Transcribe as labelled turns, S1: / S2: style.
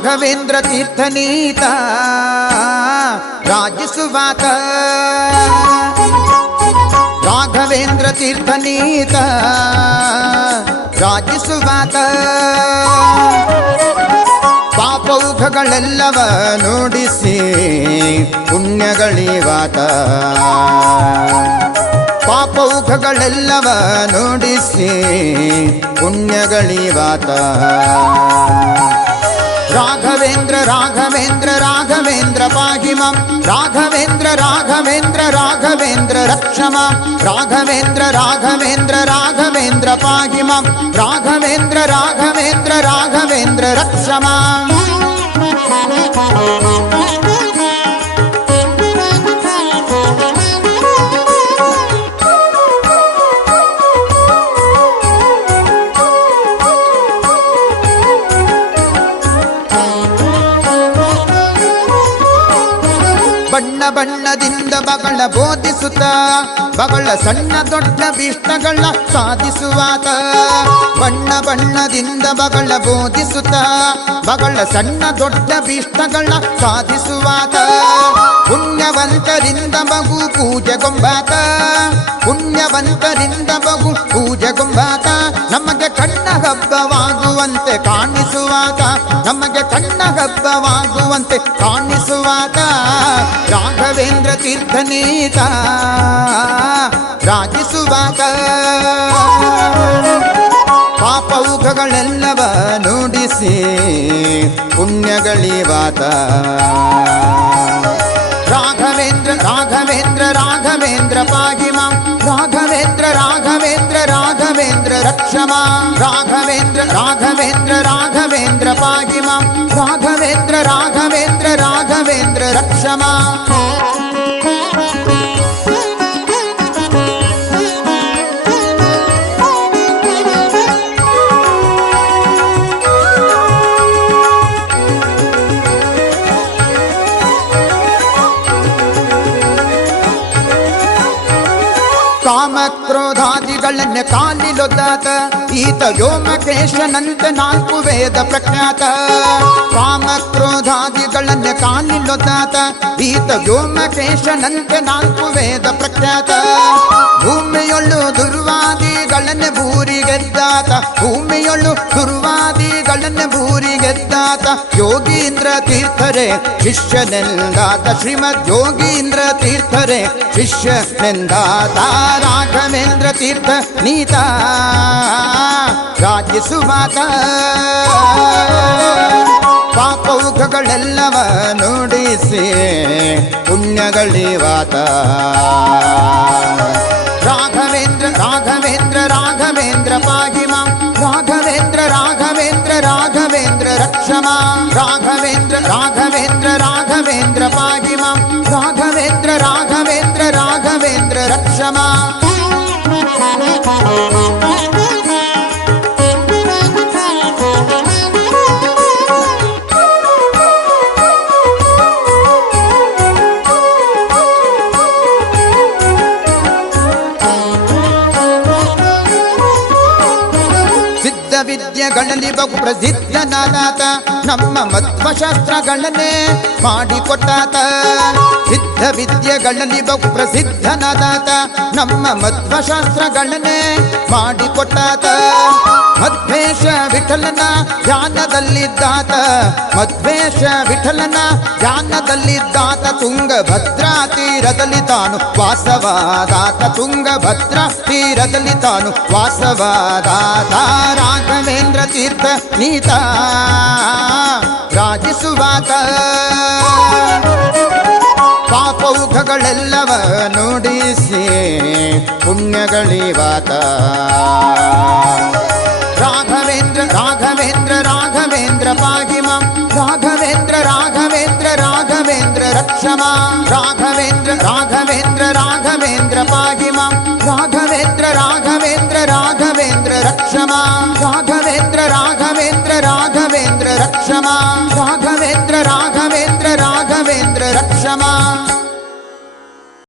S1: ರಾಘವೇಂದ್ರ ತೀರ್ಥನೀತ ರಾಜಿಸುವಾತ ರಾಘವೇಂದ್ರ ತೀರ್ಥನೀತ ರಾಜಿಸುವಾತ ಪಾಪೌಘಗಳೆಲ್ಲವ ನುಡಿಸಿ ಪುಣ್ಯಗಳಿವಾತ ಪಾಪೌಘಗಳೆಲ್ಲವ ನುಡಿಸಿ ಪುಣ್ಯಗಳಿವಾತ రాఘవేంద్ర రాఘవేంద్ర రాఘవేంద్ర పాహిమం. రాఘవేంద్ర రాఘవేంద్ర రాఘవేంద్ర రక్షమ. రాఘవేంద్ర రాఘవేంద్ర రాఘవేంద్ర పాహిమం. రాఘవేంద్ర రాఘవేంద్ర రాఘవేంద్ర రక్షమ. ಬಣ್ಣ ಬಣ್ಣದಿಂದ ಬಗಳ ಬೋಧಿಸುತ್ತ, ಬಗಳ ಸಣ್ಣ ದೊಡ್ಡ ಭೀಷ್ಟಗಳ ಸಾಧಿಸುವಾತ. ಬಣ್ಣ ಬಣ್ಣದಿಂದ ಬಗಳ ಬೋಧಿಸುತ್ತ, ಬಗಳ ಸಣ್ಣ ದೊಡ್ಡ ಭೀಷ್ಟಗಳ ಸಾಧಿಸುವಾತ. ಪುಣ್ಯವಂತರಿಂದ ಮಗು ಪೂಜೆಗೊಂಬಾತ ಪುಣ್ಯವಂತರಿಂದ ಮಗು ಪೂಜೆಗೊಂಬಾತ ನಮಗೆ ಕಣ್ಣ ಹಬ್ಬವಾಗುವಂತೆ ಕಾಣಿಸುವಾತ. ನಮಗೆ ಕಣ್ಣ ಹಬ್ಬವಾಗುವಂತೆ ಕಾಣಿಸುವಾತ. ರಾಘವೇಂದ್ರ ತೀರ್ಥನೀತ ರಾಜಿಸುವಾತ ಪಾಪೌಘಗಳೆಲ್ಲವ ನುಡಿಸಿ ಪುಣ್ಯಗಳಿವಾತ ರಾಘವೇಂದ್ರ ರಾಘವೇಂದ್ರ ರಾಘವೇಂದ್ರ ಪಾಹಿ ಮಾಂ ರಾಘವೇಂದ್ರ ರಾಘವೇಂದ್ರ ರಾಘವೇಂದ್ರ ರಕ್ಷ ಮಾಂ ರಾಘವೇಂದ್ರ ರಾಘವೇಂದ್ರ ರಾಘವೇಂದ್ರ ಪಾಹಿ ಮಾಂ ರಾಘವೇಂದ್ರ ರಾಘವೇಂದ್ರ ರಾಘವೇಂದ್ರ ರಕ್ಷ ಮಾಂ ಕಾಮ ಕ್ರೋಧಾದಿಗಳನ್ನ ಕಾಲಿಲೊದ್ದಾತ ಈತ ವ್ಯೋಮಕೇಶನಂತೆ ನಾಲ್ಕು ವೇದ ಪ್ರಖ್ಯಾತ ಕಾಮ ಕ್ರೋಧಾದಿಗಳನ್ನ ಕಾಲಿಲೊದ್ದಾತ ಈತ ವ್ಯೋಮಕೇಶನಂತೆ ನಾಲ್ಕು ವೇದ ಪ್ರಖ್ಯಾತ ಭೂಮಿಯೊಳ್ಳು ದುರ್ವಾದಿಗಳನ್ನ ಭೂರಿಗೆದ್ದಾತ ಭೂಮಿಯೊಳ್ಳು ದುರ್ವಾದಿಗಳನ್ನ ಭೂರಿಗೆದ್ದಾತ ಯೋಗೀಂದ್ರ ತೀರ್ಥರೇ ಶಿಷ್ಯನೆಂದಾತ ಶ್ರೀಮದ್ ಯೋಗೀಂದ್ರ ತೀರ್ಥರೇ ಶಿಷ್ಯನೆಂದಾತ ರಾಘವೇಂದ್ರ ತೀರ್ಥ ನೀತ. ರಾಜಿಸುವಾತ ಪಾಪೌಘಗಳೆಲ್ಲವ ನುಡಿಸಿ ಪುಣ್ಯಗಳಿವಾತ. ರಾಘವೇಂದ್ರ ರಾಘವೇಂದ್ರ ರಾಘವೇಂದ್ರ ಪಾಹಿ பாகிமா ராகவேந்திர ராகவேந்திர ராகவேந்திர பாகிமா ராகவேந்திர ராகவேந்திர ராகவேந்திர ரக்ஷமா ವಿದ್ಯೆಗಳಲ್ಲಿ ಬಹು ಪ್ರಸಿದ್ಧನಾದಾತ ನಮ್ಮ ಮಧ್ವಶಾಸ್ತ್ರಗಳನ್ನೇ ಮಾಡಿಕೊಟ್ಟಾತ. ಸಿದ್ಧ ವಿದ್ಯೆಗಳಲ್ಲಿ ಬಹು ಪ್ರಸಿದ್ಧನಾದಾತ ನಮ್ಮ ಮಧ್ವಶಾಸ್ತ್ರಗಳನ್ನೇ ಮಾಡಿಕೊಟ್ಟಾತ. ಮಧ್ವೇಶ ವಿಠಲನ ಧ್ಯಾನದಲ್ಲಿದ್ದಾತ ಮಧ್ವೇಶ ವಿಠಲನ ಧ್ಯಾನದಲ್ಲಿದ್ದಾತ ತುಂಗಭದ್ರಾ ತೀರದಲ್ಲಿ ತಾನು ವಾಸವಾದಾತ ತುಂಗಭದ್ರಾ ತೀರದಲ್ಲಿ ತಾನು ವಾಸವಾದಾತ, ರಾಘವೇಂದ್ರ ತೀರ್ಥ ನೀತ ರಾಜಿಸುವಾತ ಪಾಪೌಘಗಳೆಲ್ಲವ ನುಡಿಸಿ ಪುಣ್ಯಗಳಿವಾತ. రాఘవేంద్ర రాఘవేంద్ర పాహిమం. రాఘవేంద్ర రాఘవేంద్ర రాఘవేంద్ర రక్షమా. రాఘవేంద్ర రాఘవేంద్ర రాఘవేంద్ర పాహిమం. రాఘవేంద్ర రాఘవేంద్ర రాఘవేంద్ర రక్షమా. రాఘవేంద్ర రాఘవేంద్ర రాఘవేంద్ర రక్షమా.